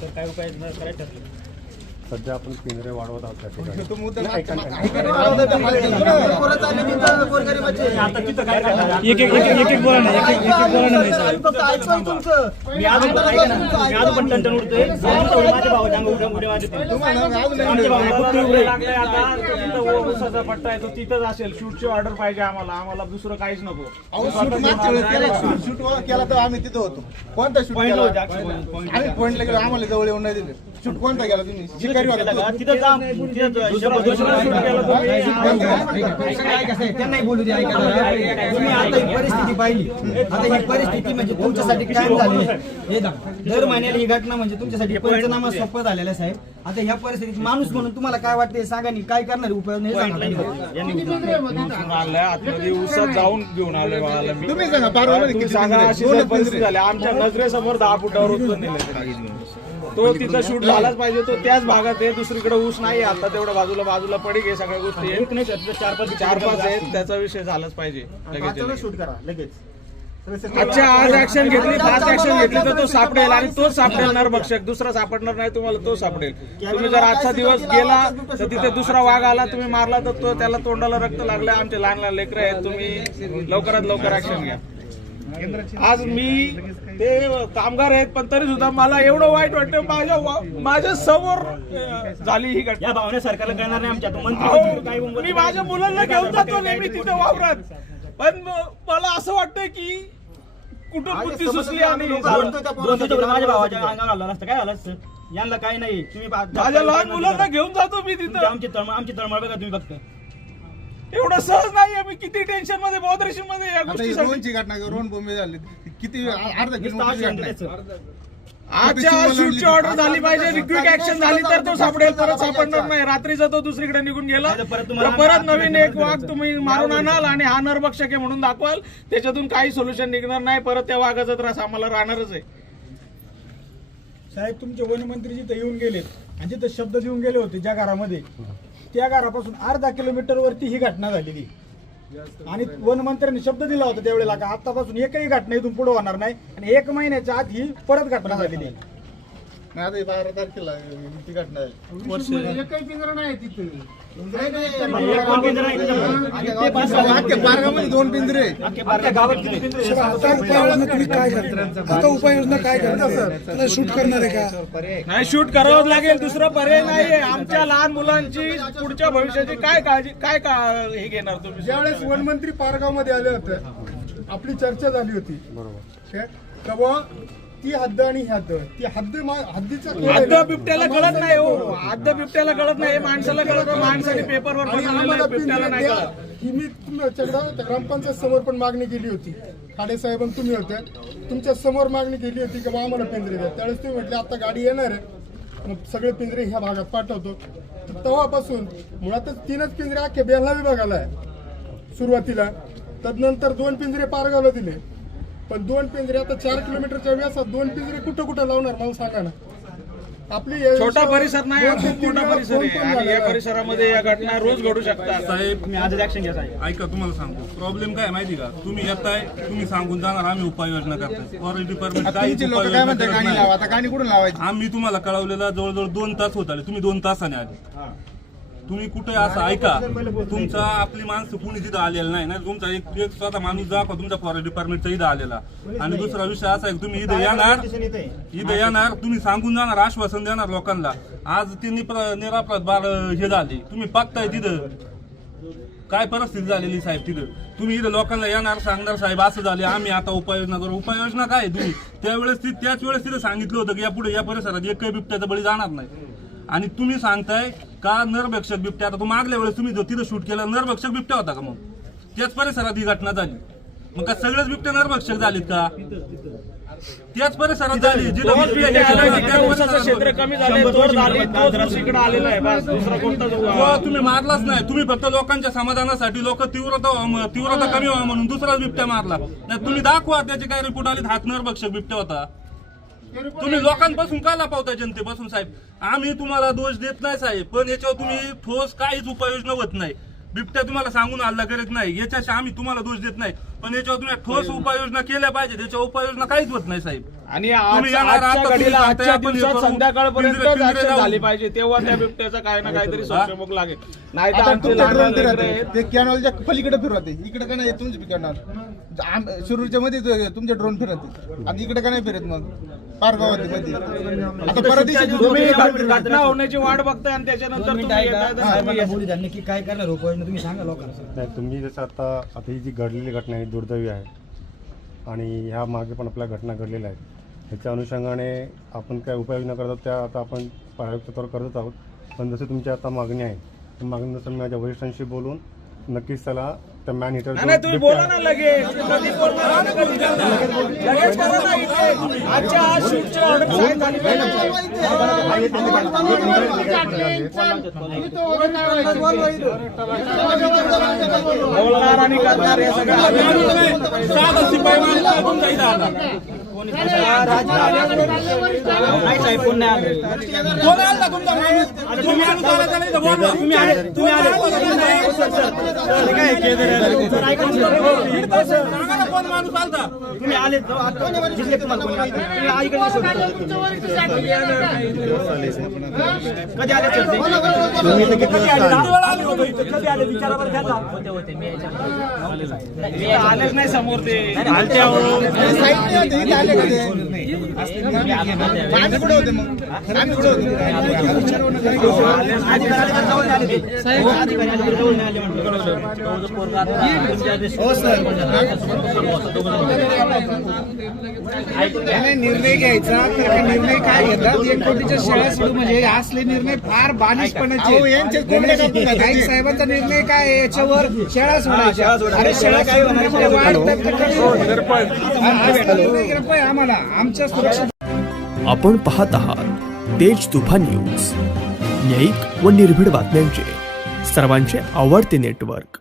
तर काय उपाय करायचे सध्या आपण पिंजरे वाढवत आहोत त्या ठिकाणी एक एक एक एक बोला ना एक एक एक बोला ना. मी मी पण उडतोय माझे उड्या उड्या. आता तिथं ऊसाचा पट्टा आहे तो तिथंच असेल शूटची ऑर्डर पाहिजे आम्हाला आम्हाला दुसरं काहीच नको शूट केला तर आम्ही तिथं होतो कोणता शूट गेलो आम्हाला जवळ येऊन नाही दिले शूट कोणता केला तुम्ही? शिकारी होता केलं का? तो. तिथं जा. तिथं जा. दुसरं दुसरं shoot केलं तुम्ही. त्यांनाही बोलू द्या ऐका जरा. तुम्ही आता ही परिस्थिती पाहिली. आता ही परिस्थिती म्हणजे तुमच्यासाठी काय झाली हे दा. दर महिन्याला ही घटना म्हणजे तुमच्यासाठी पंचनामा सोपं झालेला आहे साहेब. आता ह्या परिस्थितीत माणूस म्हणून तुम्हाला काय वाटते सांगा नी काय करणार उपयोग नाही. सांगा आलंय आतमध्ये ऊसात जाऊन घेऊन आलोय बाळाला मी. तुम्ही सांगा पारवामध्ये तुम्ही किती सांगा पिंजरे? अशी दोनच जर परिस्थिती पिंजरे. झाली. आमच्या नजरेसमोर दहा फुटावर उचलून तो तिथं शूट झालाच पाहिजे तो त्याच भागात आहे दुसरीकडे ऊस नाही आता तेवढ्या बाजूला बाजूला पडी घे सगळ्या गोष्टी एक नाही तर चार पाच चार पाच आहेत त्याचा विषय झालाच पाहिजे. लगेच लगेच. शूट करा लगेच. आजच्या आज ऍक्शन घेतली फास्ट ऍक्शन घेतली तर तो सापडेल आणि तोच सापडेल नरभक्षक दुसरा सापडणार नाही तुम्हाला तो सापडेल. तुम्ही जर आजचा दिवस गेला तर तिथे दुसरा वाघ आला तुम्ही मारला तर तो त्याला तोंडाला रक्त लागलं आमचे लहान लहान लेकरं आहेत तुम्ही लवकरात लवकर ऍक्शन घ्या. आज मी ते कामगार आहेत पण तरी सुद्धा मला एवढं वाईट वाटतं माझ्या वा- माझ्यासमोर झाली ही घटना. या भावने सरकारला कळणार नाही आमच्या मंत्री काय मी माझ्या मुलांना घेऊन जातो नेहमी तिथे वावरात. पण मला असं वाटतं की कुठं बुद्धी सुचली आणि माझ्या भावाच्या अंगावर आलं असतं. काय यांना काही नाही. तुम्ही माझ्या लहान मुलांना घेऊन जातो मी तिथं. आमची तळमळ आमची तळमळ बघा तुम्ही फक्त. एवढं सहज नाही मी किती टेन्शनमध्ये बॉदरेशनमध्ये या आता ही गोष्टीसाठी. रोहनची घटना रोहन बोंबे झाली किती अर्धा किलोमीटरची घटना आहे. आजच्या आज शूटची ऑर्डर झाली पाहिजे रिक्विक ऍक्शन झाली तर तो सापडेल परत सापडणार नाही. रात्रीचा तो दुसरीकडे निघून गेला. नाही तर परत नवीन एक वाघ तुम्ही मारून आणाल आणि हा नरभक्षक आहे म्हणून दाखवाल. त्याच्यातून काही सोल्युशन निघणार नाही. परत त्या वाघाचा त्रास आम्हाला राहणारच आहे. साहेब तुमचे वनमंत्री जिथे येऊन गेलेत आणि जिथे शब्द देऊन गेले होते ज्या घरामध्ये त्या घरापासून अर्धा किलोमीटर वरती ही घटना झालेली आणि वनमंत्र्यांनी शब्द दिला होता त्यावेळेला का आतापासून एकही घटना इथून पुढे होणार नाही आणि एक महिन्याच्या आत ही परत घटना झालेली आहे. आता बारा तारखेला ती घटना नाही दोन पिंजरे तुम्ही काय करता आता उपाययोजना काय करता शूट करणार आहे का? नाही शूट करावंच लागेल. दुसरा पर्याय नाहीये आमच्या लहान मुलांची पुढच्या भविष्याची काय काळजी काय का हे घेणार तुम्ही? ज्यावेळेस वनमंत्री पारगावमध्ये आले होते आपली चर्चा झाली होती. काय? तेव्हा ती हद्द आणि ही हद्द. ती हद्द हद्दीचा आहे? हद्द. बिबट्याला कळत नाही हो. हद्द बिबट्याला कळत नाही. माणसाला कळत. माणसाने पेपरवर ही मी ग्रामपंचायत समोर पण मागणी केली होती. खाडे साहेब तुम्ही होत्या तुमच्यासमोर मागणी केली होती की आम्हाला पिंजरे द्या. त्यावेळेस तुम्ही म्हटले आता गाडी येणार आहे. मग सगळे पिंजरे ह्या भागात पाठवतो. तेव्हापासून मुळातच तीनच पिंजरे अख्खे बेल्ला विभागाला आहे सुरुवातीला. तदनंतर दोन पिंजरे पारगावला दिले. पण दोन पिंजरे आता चार किलोमीटरच्या व्यासात दोन पिंजरे कुठं कुठं लावणार मला सांगा ना. आपली या छोटा विषयावर परिसर नाही दोन हा ते खूप तीन मोठा वेळा परिसर फोन आहे. पण आणि या झालेला आहे. परिसरामध्ये या घटना रोज घडू शकतात. साहेब आजच ऍक्शन घ्या साहेब ऐका तुम्हाला सांगतो. प्रॉब्लेम काय आहे माहिती का? तुम्ही येताय तुम्ही सांगून जाणार आम्ही उपाययोजना करताय. फॉरेस्ट डिपार्टमेंट आता काहीच तुमचे लोक काय उपाययोजना म्हणतात करत गाणी नाही. लावा आता गाणी कुठून लावायची? आम्ही तुम्हाला कळवलेला जवळजवळ दोन तास होत आले. तुम्ही दोन तासाने आले. तुम्ही कुठे असं ऐका. तुमचा आपली माणसं कुणी तिथं आलेलं नाही ना. तुमचा एक एक स्वतः माणूस दाखवा तुमच्या फॉरेस्ट डिपार्टमेंटचा इथं आलेला. आणि दुसरा विषय असा आहे तुम्ही इथं येणार. इथं येणार. तुम्ही सांगून जाणार आश्वासन देणार लोकांना. आज ती निप्र निरापराध बार हे झाले. तुम्ही बघताय तिथं. काय परिस्थिती झालेली साहेब तिथं? तुम्ही इथं लोकांना येणार सांगणार साहेब असं झाले. आम्ही आता उपाययोजना करू. उपाययोजना काय तुम्ही त्यावेळेस ती त्याच वेळेस तिथं सांगितलं होतं की यापुढे या परिसरात एकही बिबट्याचा बळी जाणार नाही. आणि तुम्ही सांगताय का नरभक्षक बिबट्या? आता तू मागल्या वेळेस तुम्ही जो तिथं शूट केलं नरभक्षक बिबट्या होता का मग? त्याच परिसरात ही घटना झाली. मग का सगळेच बिबट्या नरभक्षक झालीत का? त्याच परिसरात झाली. क्षेत्र कमी झाले आलेला आहे दुसरा तुम्ही मारलाच नाही. तुम्ही फक्त लोकांच्या समाधानासाठी लोक तीव्रता तीव्रता कमी व्हावं म्हणून दुसराच बिबट्या मारला. नाही तुम्ही दाखवा त्याचे काय रिपोर्ट आले हात नरभक्षक बिबट्या होता. तुम्ही लोकांपासून का लपवता जनतेपासून साहेब? आम्ही तुम्हाला दोष देत नाही साहेब. पण याच्यावर तुम्ही ठोस काहीच उपाययोजना होत नाही. बिबट्या तुम्हाला सांगून हल्ला करत नाही. याच्याशी आम्ही तुम्हाला दोष देत नाही. पण याच्यावर तुम्ही ठोस उपाययोजना केल्या पाहिजे त्याच्यावर उपाययोजना काहीच होत नाही साहेब. आणि तुम्ही आज- येणार आजच्या आता तुम्ही घडीला सांगताय आजच्या आपण हे दिवसात करू, संध्याकाळपर्यंत पिंजरे- पिंजरे action जाऊ. झाली पाहिजे. तेव्हा त्या बिबट्याचा काही ना काहीतरी संक्षेपक लागेल. नाही तर आता आमचे तुमच्या लहान ड्रोन लहान लेकरं फिरते आहेत. ते कॅनॉलच्या पलीकडे फिरवते. इकडे का नाही तुमचे पिकडणार आम- शिरूरच्या मध्ये तुमचे ड्रोन फिरते आणि इकडे का नाही फिरत मग? पारगावाती मध्ये. आता परत दिवशी तुम्ही दुसरं- घट- घटना होण्याची वाट बघताय आणि त्याच्यानंतर तुम्ही तुम्ही येताय तर साहेबांना साहेब बोलू द्या नक्की काय करणार उपाययोजना तुम्ही सांगा लोकांना नाही तुम्ही जसं आता आता ही जी घडलेली घटना आहे ही दुर्दैवी आहे. आणि ह्या मागे पण आपल्या घटना घडलेल्या आहेत. ह्याच्या अनुषंगाने आपण काय उपाययोजना करतो त्या आता आपण प्रायोगिक तत्वावर करत आहोत. पण जसं तुमची आता मागणी आहे त्या मागणीनुसार मी माझ्या वरिष्ठांशी बोलून नक्कीच त्याला त्या मॅन हिटर नाही, नाही तुम्ही बोला ना लगेच. कधी बोलणार? लगेच करा ना इथे. आजच्या आज शूटची ऑर्डर बोलणार आणि करणार हे सगळं कोण आलं. तुमचा माणूस? माणूस आला बोलवा. तुम्ही आले तुम्ही आले. सांगा ना कोण माणूस आलता आले तुम्हाला कोणी. कधी आले सर ते? कधी आले? किती वेळा आले होते इथे? कधी आले विचारा बरं त्यांना. आलेच नाही समोर ते आलते अहो. साईडने होते, इथे आले हो. हो निर्णय घ्यायचा तर निर्णय काय घेतात? एक कोटीच्या शाळा सुरू म्हणजे हे असले निर्णय फार बालिशपणाचे. काही साहेबांचा निर्णय काय आहे? याच्यावर शाळा सोडायच्या अरे शाळा काय वाढतात आहे आम्हाला. आमच्या सुरक्षा आपण पाहत आहात तेज तुफान न्यूज. न्यायिक व निर्भीड बातम्यांचे. सर्वांचे आवडते नेटवर्क.